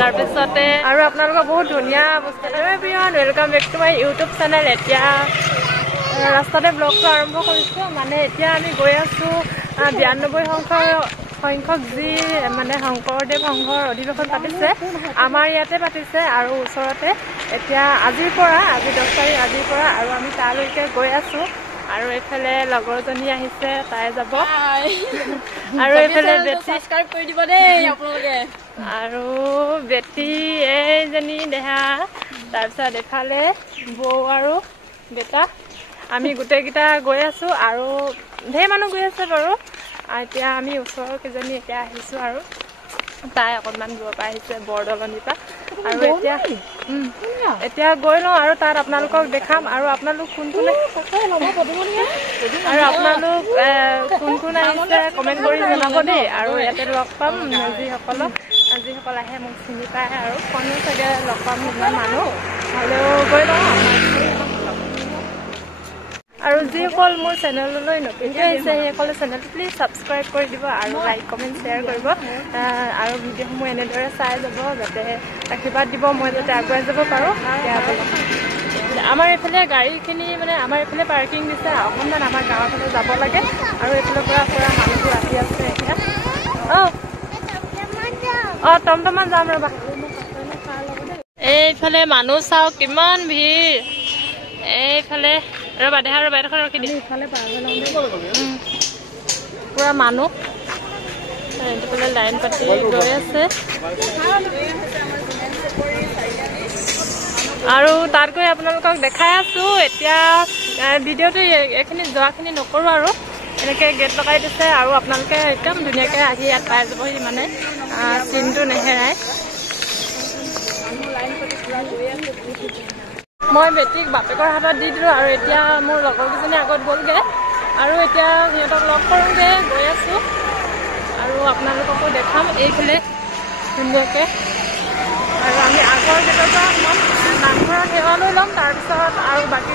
তাৰপিছতে আৰু আপোনালোকৰ বহুত ধুনীয়া বস্তু welcome back to my YouTube channel. এতিয়া ৰাস্তাতে ব্লগটো আৰম্ভ কৰিছোঁ। মানে এতিয়া আমি গৈ আছোঁ 92 সংখ্যক যি মানে শংকৰদেৱ সংঘৰ অধিৱেশন পাতিছে, আমাৰ ইয়াতে পাতিছে আৰু ওচৰতে। এতিয়া আজি 10 তাৰিখ আজিৰ পৰা আৰু আমি তালৈকে গৈ আছোঁ। আৰু এইফালে লগৰজনী আহিছে, তাই যাব। আৰু এইফালে সাবস্ক্ৰাইব কৰি দিব দেই আপোনালোকে। আৰু বেটি এইজনী দেহা, তাৰপিছত এইফালে বৌ আৰু বেটা, আমি গোটেইকেইটা গৈ আছোঁ। আৰু ঢেৰ মানুহ গৈ আছে বাৰু। এতিয়া আমি ওচৰৰ কেইজনী এতিয়া আহিছোঁ আৰু তাই অকণমান দূৰৰ পৰা আহিছে, বৰদলনিৰ পৰা। আৰু এতিয়া গৈ লওঁ আৰু তাত আপোনালোকক দেখাম। আৰু আপোনালোক কোন কোন আহিছে কমেণ্ট কৰি জনাব দেই। আৰু ইয়াতে লগ পাম যিসকল আহে মোক চিনি পায় আৰু কোনো চাগে লগ পাম ইমান মানুহ হ'লেও গৈ লওঁ। আৰু যিসকল মোৰ চেনেললৈ নতুনকৈ আহিছে সেইসকলে চেনেলটো প্লিজ ছাবস্ক্ৰাইব কৰি দিব আৰু লাইক কমেণ্ট শ্বেয়াৰ কৰিব। আৰু ভিডিঅ'সমূহ এনেদৰে চাই যাব, যাতে আশীৰ্বাদ দিব মই যাতে আগুৱাই যাব পাৰোঁ। আমাৰ এইফালে গাড়ীখিনি মানে আমাৰ এইফালে পাৰ্কিং দিছে, অকণমান আমাৰ গাঁৱৰ ফালে যাব লাগে। আৰু এইফালৰ পৰা মানুহবোৰ আহি আছে এতিয়া। টমটমান যাম ৰ'বা। এইফালে মানুহ চাওক কিমান ভিৰ। এইফালে ৰ'বা এডোখৰ ৰখি দিম। পুৰা মানুহ এইফালে লাইন পাতি গৈ আছে। আৰু তাত গৈ আপোনালোকক দেখাই আছোঁ। এতিয়া ভিডিঅ'টো এইখিনি যোৱাখিনি নকৰোঁ আৰু এনেকৈ গেট লগাই দিছে। আৰু আপোনালোকে একদম ধুনীয়াকৈ আহি ইয়াত পাই যাবহি, মানে চিনটো নেহেৰাই। মই বেটিক বাপেকৰ হাতত দি দিলোঁ আৰু এতিয়া মোৰ লগৰকেইজনী আগত গ'লগৈ আৰু এতিয়া সিহঁতক লগ কৰোঁগৈ, গৈ আছোঁ। আৰু আপোনালোককো দেখাম এইফালে ধুনীয়াকৈ। আৰু আমি আগৰ গেটৰ পৰা সোমাম, নামঘৰত সেৱা লৈ ল'ম, তাৰপিছত আৰু বাকী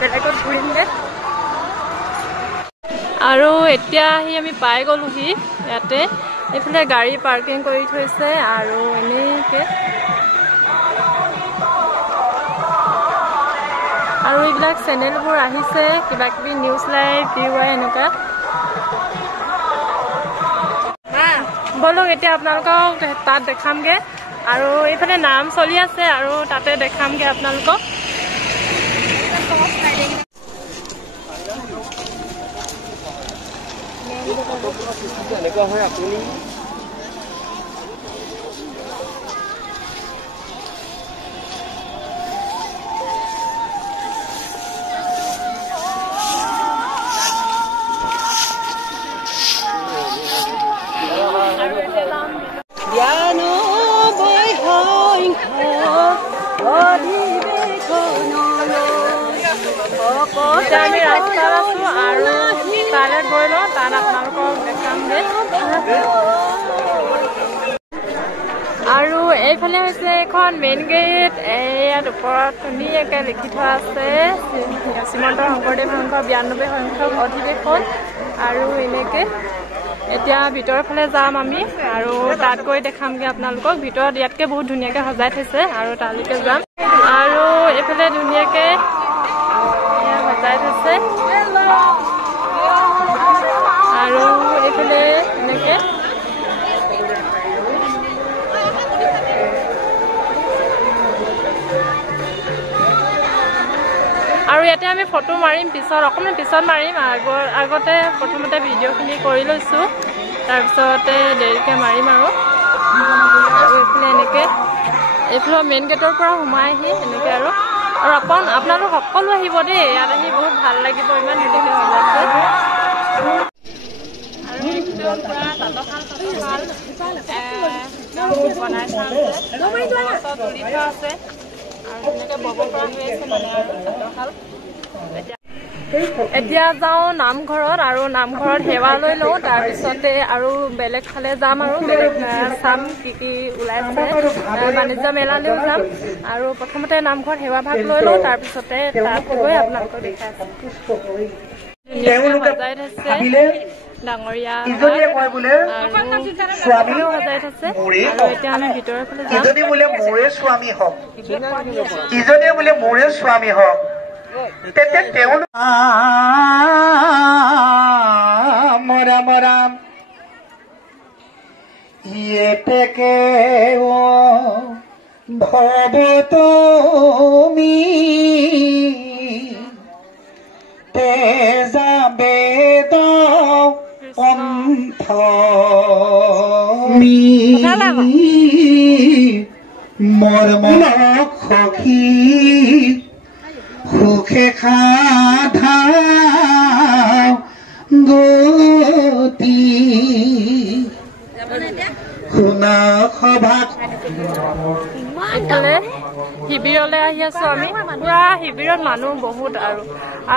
বেলেগত ঘূৰিমগৈ। আৰু এতিয়া আহি আমি পাই গ'লোহি ইয়াতে। এইফালে গাড়ী পাৰ্কিং কৰি থৈছে আৰু এনেকৈ। আৰু এইবিলাক চেনেলবোৰ আহিছে, কিবাকিবি নিউজ লাইভ DY এনেকুৱা। বলক এতিয়া আপোনালোকক তাত দেখামগৈ। আৰু এইফালে নাম চলি আছে আৰু তাতে দেখামগৈ আপোনালোকক। এনেকুৱা হয় আপুনি আমি ৰাস্তাত আছোঁ আৰু তালৈ গৈ লওঁ, তাত আপোনালোকক দেখামগৈ। আৰু এইফালে হৈছে এখন মেইন গেট। ইয়াত ওপৰত ধুনীয়াকৈ লিখি থোৱা আছে শ্ৰীমন্ত শংকৰদেৱ সংঘৰ 92 সংখ্যক অধিৱেশন। আৰু এনেকৈ এতিয়া ভিতৰৰ ফালে যাম আমি আৰু তাত গৈ দেখামগৈ আপোনালোকক। ভিতৰত ইয়াতকৈ বহুত ধুনীয়াকৈ সজাই থৈছে আৰু তালৈকে যাম। আৰু এইফালে ধুনীয়াকৈ সজাই থৈছে আৰু এইফালে এনেকৈ। আৰু ইয়াতে আমি ফটো মাৰিম অকণমান পিছত মাৰিম। আগতে প্ৰথমতে ভিডিঅ'খিনি কৰি লৈছোঁ, তাৰপিছতে দেৰিকৈ মাৰিম। আৰু এইফালে এনেকৈ এইফালে মেইন গেটৰ পৰা সোমাই আহি এনেকৈ। আৰু আপোনালোক সকলো আহিব দেই, ইয়াত আহি বহুত ভাল লাগিব, ইমান ধুনীয়াকৈ সজাইছে। আৰু একদম পুৰা তাঁতশাল বনাই থোৱা তুলি থোৱা আছে আৰু ধুনীয়াকৈ বব পৰা হৈ আছে মানে আৰু তাঁতশাল। এতিয়া যাওঁ নামঘৰত আৰু নামঘৰত সেৱা লৈ লওঁ, তাৰপিছতে আৰু বেলেগ ফালে যাম আৰু চাম কি ওলাইছে। বাণিজ্য মেলালৈও যাম আৰু প্ৰথমতে নামঘৰত সেৱা ভাগ লৈ লওঁ, তাৰপিছতে তাত গৈ আপোনালোকক দেখাই আছোঁ। ধুনীয়াকৈ সজাই থৈছে ডাঙৰীয়া ইজনীয়ে কয় বোলে স্বামী আৰু এতিয়া আমি ভিতৰৰ ফালে যাম। ইজনী বোলে মোৰে স্বামী হওক, ইজনীয়ে বোলে মোৰে স্বামী হওক। তেতিয়া তেওঁ ৰাম ৰাম ইয়েতেকে ভৱ তুমি তেজা বেদ অন্থমি মৰম সখী সুখে সাধা গতি শুনা সভাত ইফালে শিবিৰলৈ আহি আছো আমি। পুৰা শিবিৰত মানুহ বহুত আৰু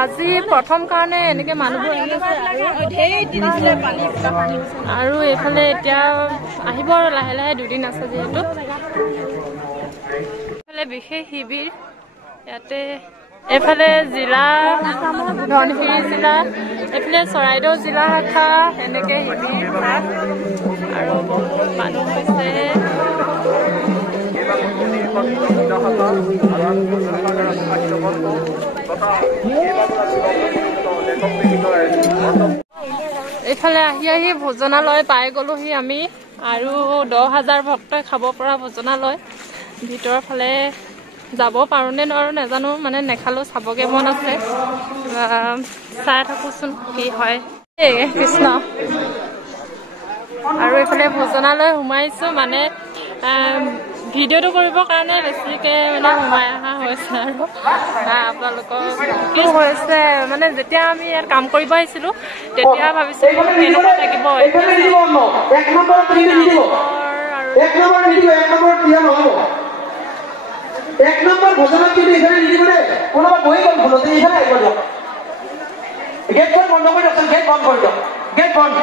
আজি প্ৰথম কাৰণে এনেকে মানুহবোৰ আৰু এইফালে এতিয়া আহিব আৰু লাহে লাহে দুদিন আছে যিহেতু। এইফালে বিশেষ শিবিৰ ইয়াতে এইফালে জিলা ধনশিৰি জিলা, এইফালে চৰাইদেউ জিলা শাখা এনেকে শিবিৰ আৰু বহুত মানুহ হৈছে। এইফালে আহি আহি ভোজনালয় পাই গলোহি আমি আৰু 10,000 ভক্তই খাব পৰা ভোজনালয়। ভিতৰৰ ফালে যাব পাৰো নে নোৱাৰো নাজানো, মানে নেখালো চাবগে মন আছে। চাই থাকোচোন কি হয়। কৃষ্ণ। আৰু এইফালে ভোজনালয় সোমাইছো, মানে ভিডিঅ'টো কৰিবৰ কাৰণে বেছিকে মানে সোমাই অহা হৈছে আৰু আপোনালোকৰ কি হৈছে মানে যেতিয়া আমি ইয়াত কাম কৰিব আহিছিলো তেতিয়া ভাবিছিলো এনেকুৱা থাকিব। এক নম্বৰ ভোজনত কিন্তু ইফালে নিদিব দেই, কোনোবা বহি গ'ল ভুলতে ইফালে আহিব দিয়ক। গেটখন বন্ধ কৰি দিয়ক, গেট বন্ধ কৰি দিয়ক, গেট বন্ধ।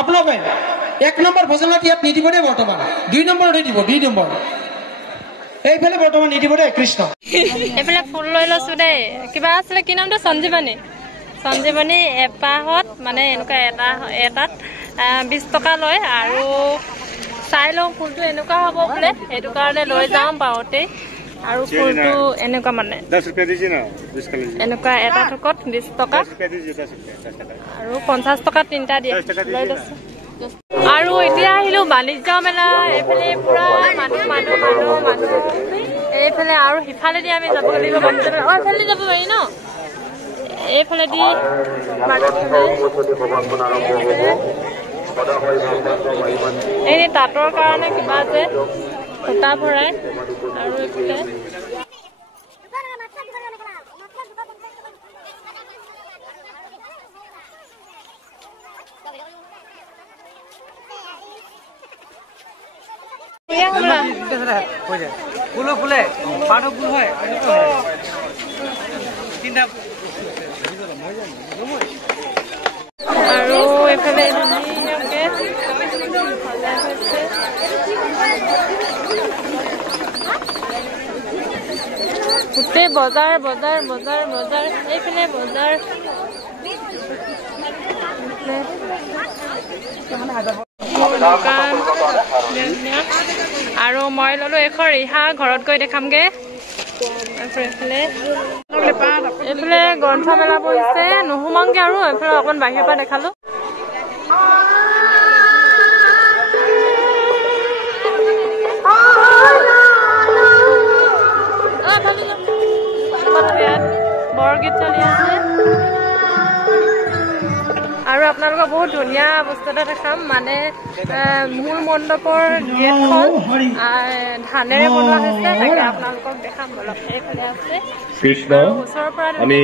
আপোনালোকে 1 নম্বৰ ভোজনত ইয়াত নিদিব দেই বৰ্তমান, 2 নম্বৰতে দিব, 2 নম্বৰ এইফালে বৰ্তমান নিদিব দেই। কৃষ্ণ। এইফালে ফুল লৈ লৈছো দেই। কিবা আছিলে কি নামটো? সঞ্জীৱনী। সঞ্জীৱনী এপাহত মানে এনেকুৱা এটাত 20 টকা লয় আৰু চাই লওঁ ফুলটো এনেকুৱা হ'ব বোলে, সেইটো কাৰণে লৈ যাওঁ পাওঁতেই। আৰু ফুলটো এনেকুৱা মানে 10 रुपया দিছে না, এনেকুৱা এটা থুকত 20 টকা আৰু 50 টকা তিনিটা দিয়ে, লৈ লৈছো। আৰু এতিয়া আহিলো বাণিজ্য মেলা। এইফালে পুৰা মানুহ মানুহ মানুহ মানুহ। এইফালে আৰু সিফালেদি আমি যাব লাগিব বাণিজ্য মেলা। এইফালে যাব পাৰি ন? এইফালেদি এই তাঁতৰ কাৰণে কিবা যে সূতা ভৰাই আৰু এইফালে ফুলো ফুলে পানো ফুল হয় আৰু এইফালে ধুনীয়াকে সজাই হৈছে। গোটেই বজাৰ বজাৰ বজাৰ বজাৰ। এইফালে বজাৰ আৰু মই ললো এখন ৰিহা, ঘৰত গৈ দেখামগে। এইফালে গ্ৰন্থমেলা বহিছে, নোসোমাংগে আৰু এইফালে অকণ বাহিৰৰ পৰা দেখালো। বৰগীত চলি আছে আৰু আপোনালোকক বহুত ধুনীয়া বস্তু এটা দেখাম। মানে মূল মণ্ডপৰ গেটখন ধানেৰে বনোৱা হৈছে, তাকে আপোনালোকক দেখাম বলক। এইফালে আছে কৃষ্ণ। ওচৰৰ পৰা আমি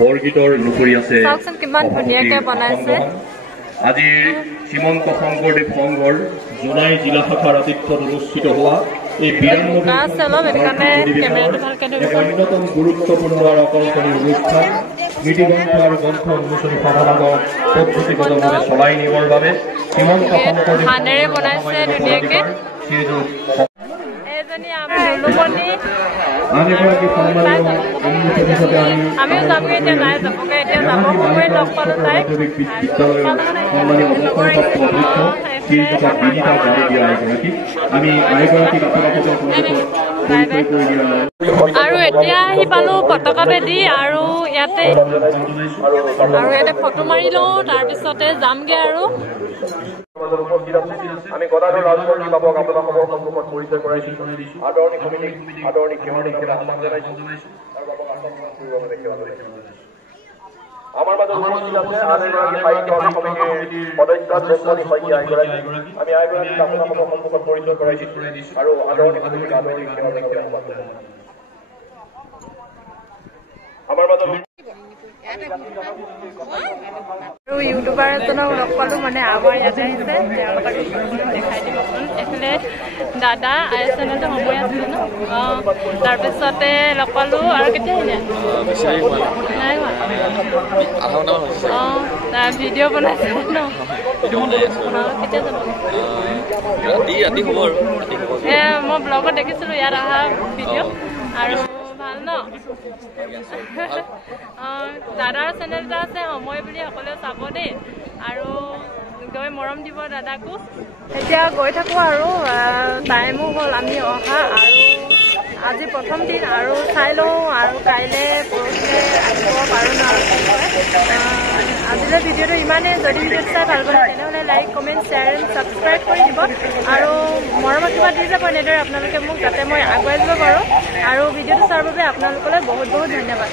বৰগীতৰ নুপুৰি আছে, চাওকচোন কিমান ধুনীয়াকে বনাইছে। আজিৰ শ্ৰীমন্ত শংকৰদেৱ সংঘৰ জোনাই জিলা শাখাৰ আতিথ্যত অনুষ্ঠিত হোৱা এই 92 অন্যতম গুৰুত্বপূৰ্ণ আৰু আকৰ্ষণীয় অনুষ্ঠান স্মৃতিগ্ৰন্থ আৰু গ্ৰন্থ উন্মোচনী সমাৰোহক পদ্ধতিগতভাৱে চলাই নিবৰ বাবে শ্ৰীমন্ত শংকৰদেৱ আন এগৰাকী সন্মানীয় উন্মোচন হিচাপে আমিও যাবগৈ এতিয়া নাই যাবগৈ এতিয়া যাব সময় লগ পালোঁ তাইক বিদ্যালয়ৰ সন্মানীয় অৱসৰপ্ৰাপ্ত অধ্যক্ষ শ্ৰীযুতা বিনীতা গাৰুডিয়া এগৰাকী আমি আইগৰাকীক আৰু এতিয়া আহি পালোঁ পতাকা বেদী আৰু ইয়াতে ফটো মাৰি লওঁ তাৰপিছতে যামগৈ আৰু আমি গদাধৰ ৰাজবংশী বাবুক আপোনালোকৰ সন্মুখত পৰিচয় কৰাইছো আদৰণি কমিটিক আদৰণি সেৱা জনাইছো আমাৰ মাজত উপস্থিত আছে আন এগৰাকী সাহিত্য সমিতিৰ সদস্য জেষ্ঠী শইকীয়া এগৰাকী আমি আইগৰাকীক আপোনালোকৰ সন্মুখত পৰিচয় কৰাইছো আৰু আদৰণি কমিটিক আদৰণি সেৱা জনাইছো আমাৰ মাজত আৰু ইউটিউবাৰ এজনক লগ পালোঁ মানে আমাৰ ইয়াতে আহিছে তেওঁলোকক দেখাই দিবচোন এইফালে দাদা চেনেলটো সময় আছিলে ন তাৰপিছতে লগ পালোঁ আৰু কেতিয়া আহিলে নাই তাৰ ভিডিঅ' বনাইছে ন কেতিয়া যাব মই ব্লগত দেখিছিলোঁ ইয়াত অহা ভিডিঅ' আৰু ভাল ন দাদাৰ চেনেল এটা আছে সময় বুলি সকলোৱে চাব দেই আৰু গৈ মৰম দিব দাদাকো এতিয়া গৈ থাকোঁ আৰু টাইমো হ'ল আমি অহা আৰু আজি প্ৰথম দিন আৰু চাই লওঁ আৰু কাইলৈ পৰহিলৈ আহিব পাৰোঁ ন আজিলৈ ভিডিঅ'টো ইমানেই যদি ভিডিঅ'টো চাই ভাল পালে তেনেহ'লে like comment share and subscribe কৰি দিব আৰু মৰমত কিবা দি যাব এনেদৰে আপোনালোকে মোক যাতে মই আগুৱাই যাব পাৰোঁ আৰু ভিডিঅ'টো চোৱাৰ বাবে আপোনালোকলৈ বহুত বহুত ধন্যবাদ